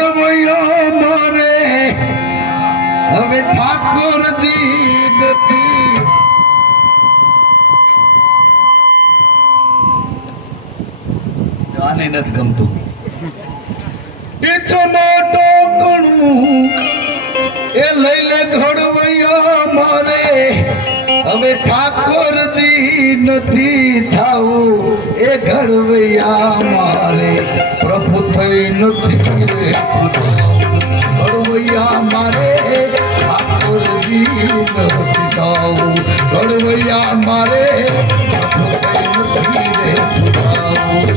ઘડવૈયો મારે હવે ઠાકોરજી નથી આને નથી ગમતું પીછોનો ટોકણું એ લઈ લે ઘડવૈયો મારે હવે ઠાકોરજી નથી થાવું એ ઘડવૈયા મારે પ્રભુ થઈ નથી રે ઘડવૈયા મારે ઠાકોરજી નથી થાવું ઘડવૈયા મારે પ્રભુ થઈ નથી રે થાવું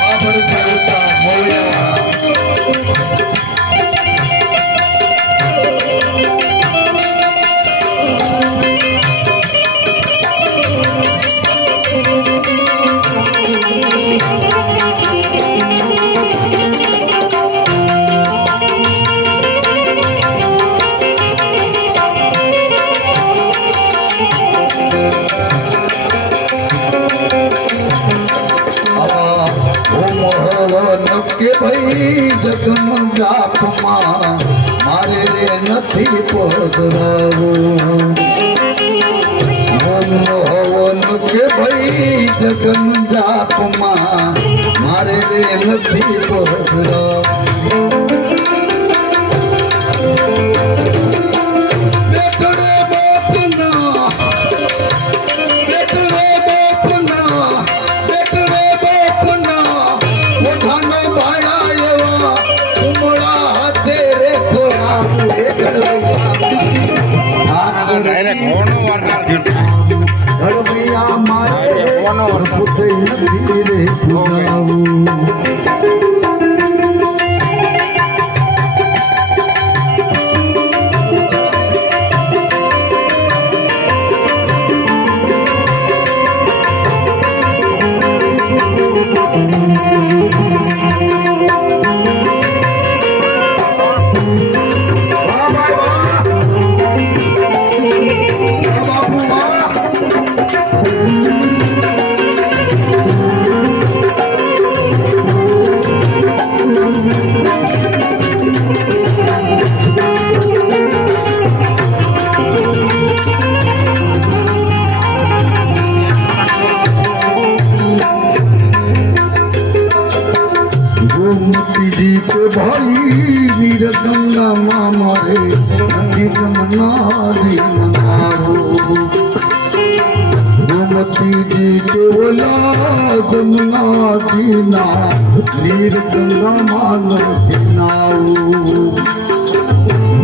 બાબર દેવતા મોયા કે ભાઈ જગન જાપમાં મારે રે નથી પધરાવું હવન કે ભાઈ જગન જાપમાં મારે રે નથી પધરાવું ઘડવૈયા મારે પ્રભુ થઈ નથી રે થાવું जी के भाई वीर गंगा मामा रे गीत मनारी मनारो गोमती जी के बोला जमुना दीना वीर गंगा मानो चिनाओ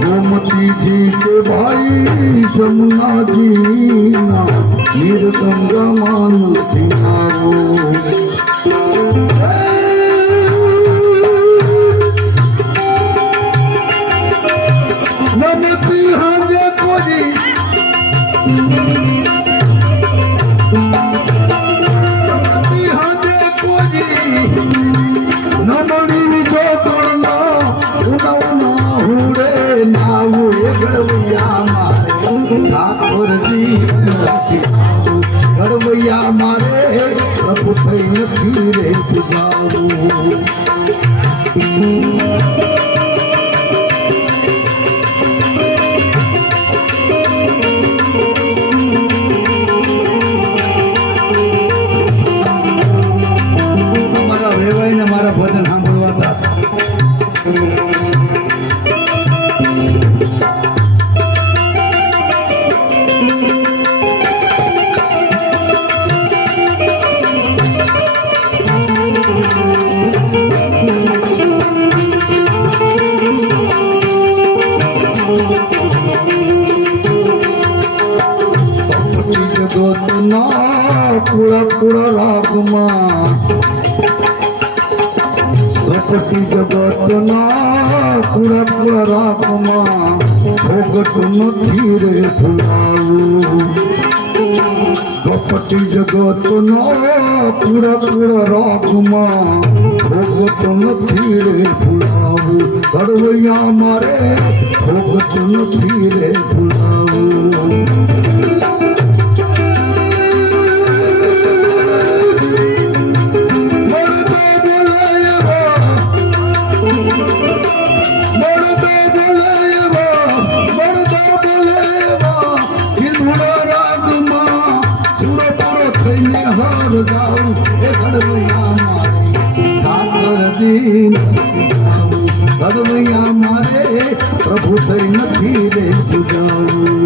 गोमती जी के भाई जमुना दीना वीर गंगा मानो चिनाओ नमती हजे कोरी नमती हजे कोरी नमड़ी जो करना उड़ाना हुड़े नाऊ घड़वैया मारे ठाकुरजी નથી ઘડવૈયા મારે પ્રભુ થઈ નથી રે પૂજાવું મારા ભજન સાંભળવા હતા જગતના પૂરા પૂરા રાગમાં ગણપતિ જગતના પૂરા પૂરા રાગમાં ભોગત નથી રે ભૂલાવું ગણપતિ જગતના પૂરા પૂરા રાગમાં ભોગત નથી રે ભૂલાવું ઘડવૈયા મારે ભોગત નથી રે ભૂલાવું જી ઘડવૈયા મારે પ્રભુ થઈ નથી રે પૂજાવું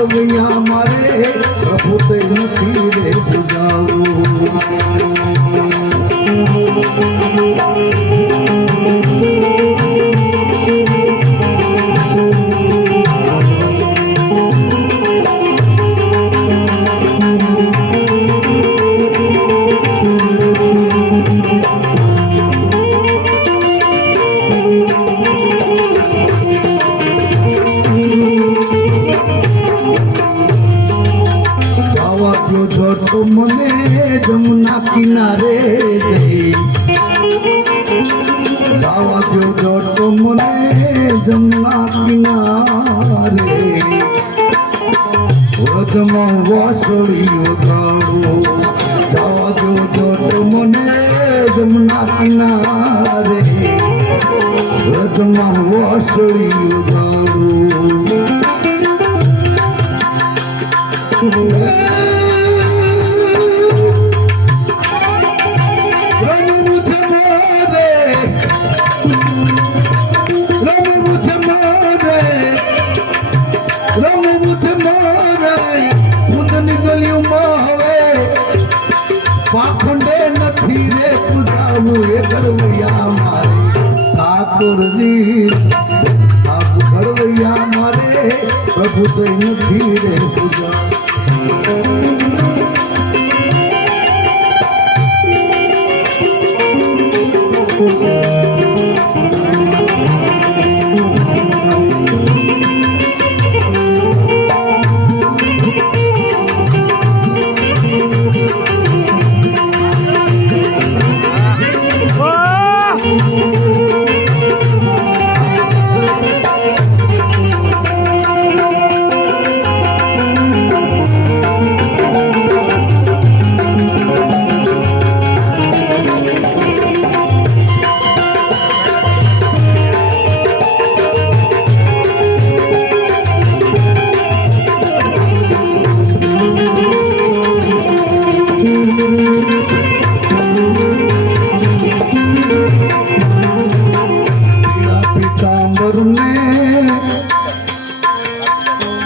ઘડવૈયા મારે પ્રભુ તે નથી રે તો મને જમુના કિનારે જઈ જાવા જો તો મને જમુના કિનારે વ્રજમાં વાસળીઓ ગાવો જાવા જો તો મને જમુના કિનારે વ્રજમાં વાસળીઓ ગાવો પાખંડે નથી રે પૂજાવું એ ઘડવૈયા મારે ઠાકોરજી ઘડવૈયા મારે પ્રભુ તો નથી રે પૂજા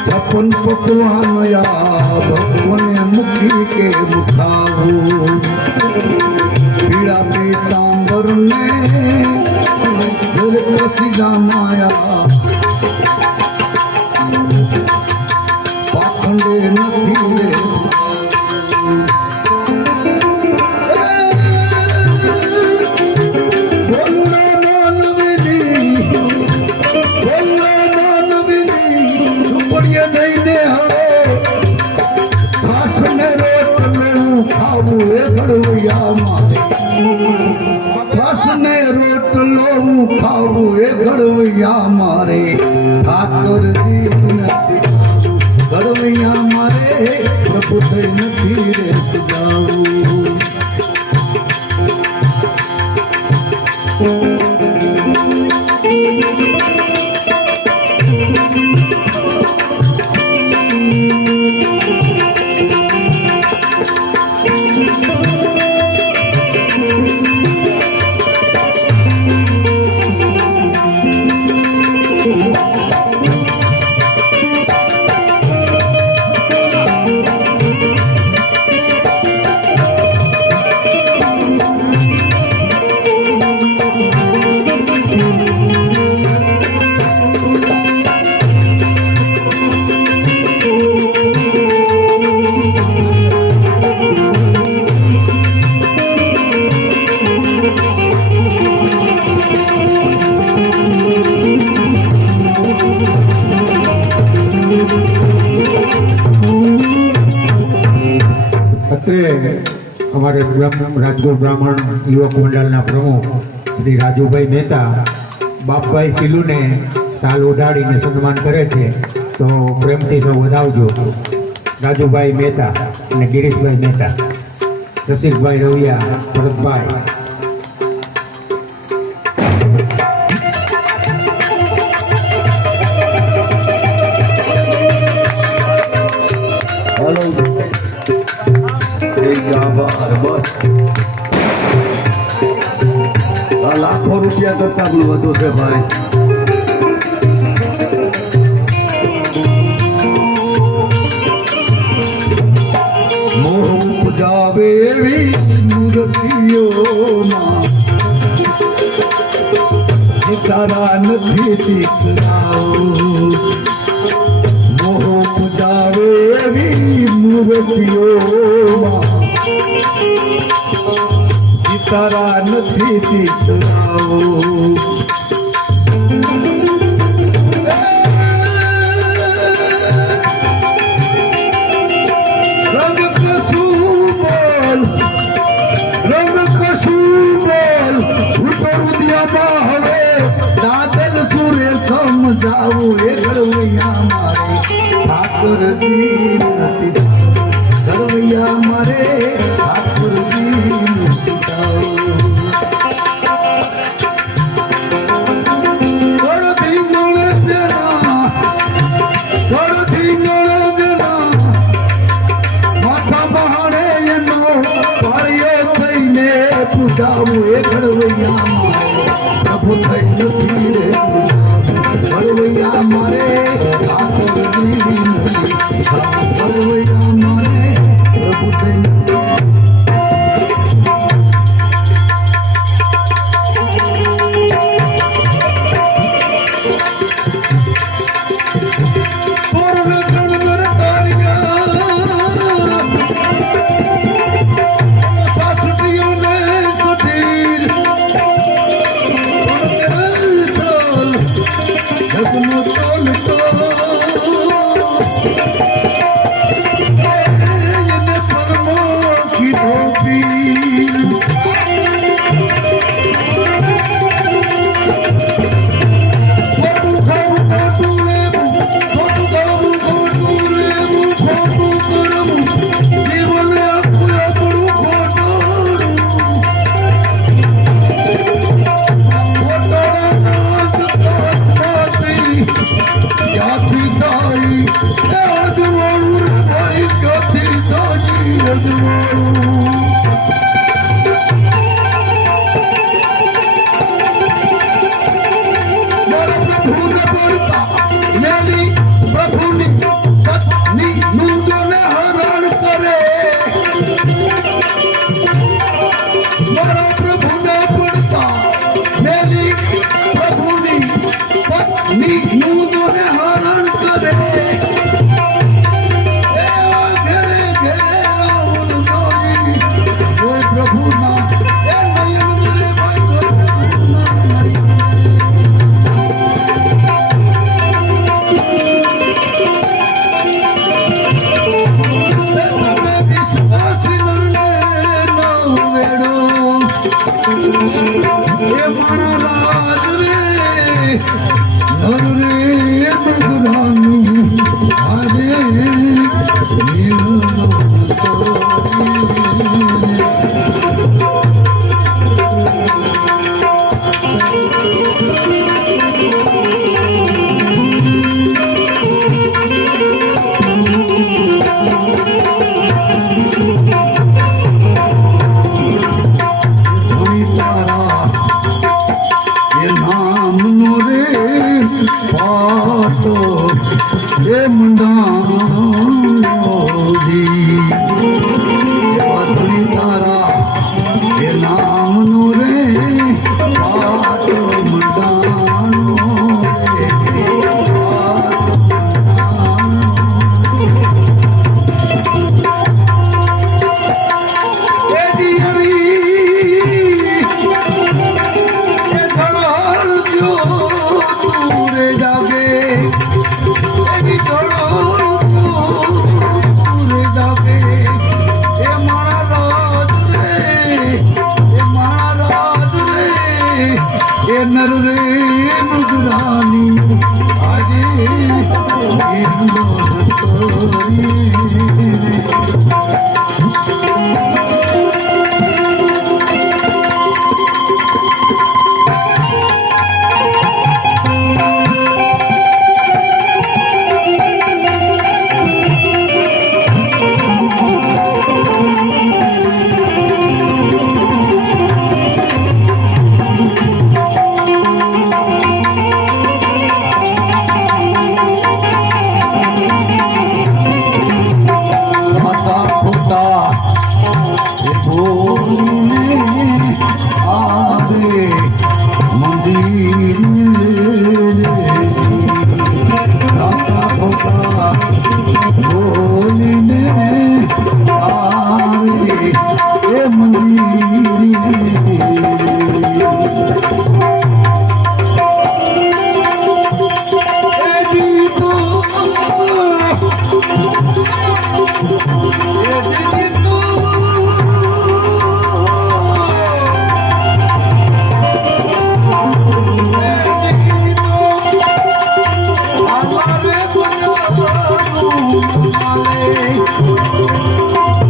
छप्पन पकवान या भगवान मुखी के मुखावो पीड़ा पीतांबर ने सीधा माया पाखंडे नहीं रे ઘડવૈયા મારે છાસને રોટલો હું ખાવું એ ઘડવૈયા મારે ઠાકોરજી ઘડવૈયા મારે પ્રભુ થઈ નથી રે જાવું અત્રે અમારે રાજકોટ બ્રાહ્મણ યુવક મંડળના પ્રમુખ શ્રી રાજુભાઈ મહેતા બાપભાઈ સિલુને સાલ ઓઢાડીને સન્માન કરે છે, તો પ્રેમથી સૌ વધાવજો. રાજુભાઈ મહેતા અને ગિરીશભાઈ મહેતા, રસિકભાઈ રવિયા, ભરતભાઈ. લાખો રૂપિયા કરતા પણ વધુ છે ભાઈ. મોહ ઉપજાવે એવી મૂર્તિઓમાં તારા નથી દીકરાઓ. મોહ ઉપજાવે એવી મૂર્તિઓમાં તારા નથી દીકરાઓ. રંગ કશું બોલ, રંગ કશું બોલ, ઉદયામાં હવે દાદલ સુરે સમજાવું. એ ઘડવૈયા મારે ઠાકરજી નથી, ઘડવૈયા મારે ઠાકરજી નથી. પૂજાવું એ ઘડવૈયા મારે પ્રભુ થઈ નથી રે. ઘડવૈયા મારે ઘડવૈયા મારે પ્રભુ થઈ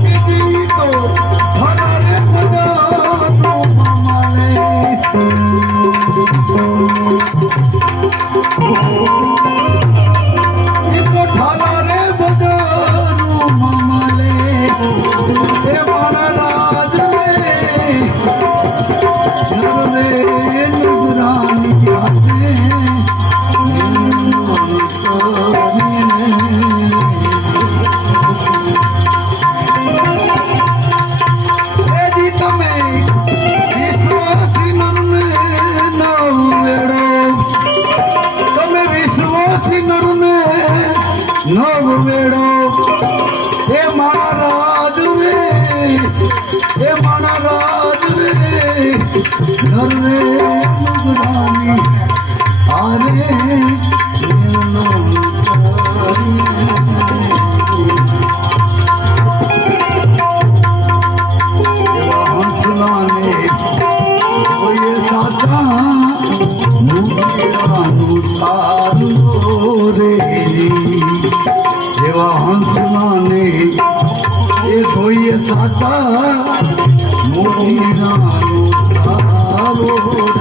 બીજી તો ઠાલા રે બધાનું મામાલે ઠાલા રે બધાનું મામાલે એ મારા રાજ રે નુગરાની જાતે તમે વિશ્વાસી નરને નવ વેડો હે મહારાજ રે હે મહારાજ રે નરને નુગરાની આરે હંસલાને કોઈ સાચા મુગીરાનું સારું રે એવા હંસલાને એ જોઈએ સાચા મુગીરાનું સારું રે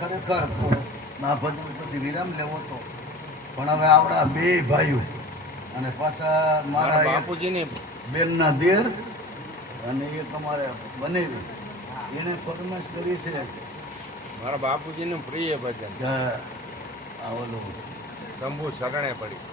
ખરેખર ના ભજન પછી વિરામ લેવો તો પણ હવે આપણા બે ભાઈઓ અને પાછા મારા બાપુજીની બેનના દેર અને એ તમારે બનેવી એને ફરમાઈશ કરી છે મારા બાપુજીનું પ્રિય ભજન આ ઓલું શંભુ શરણે પડી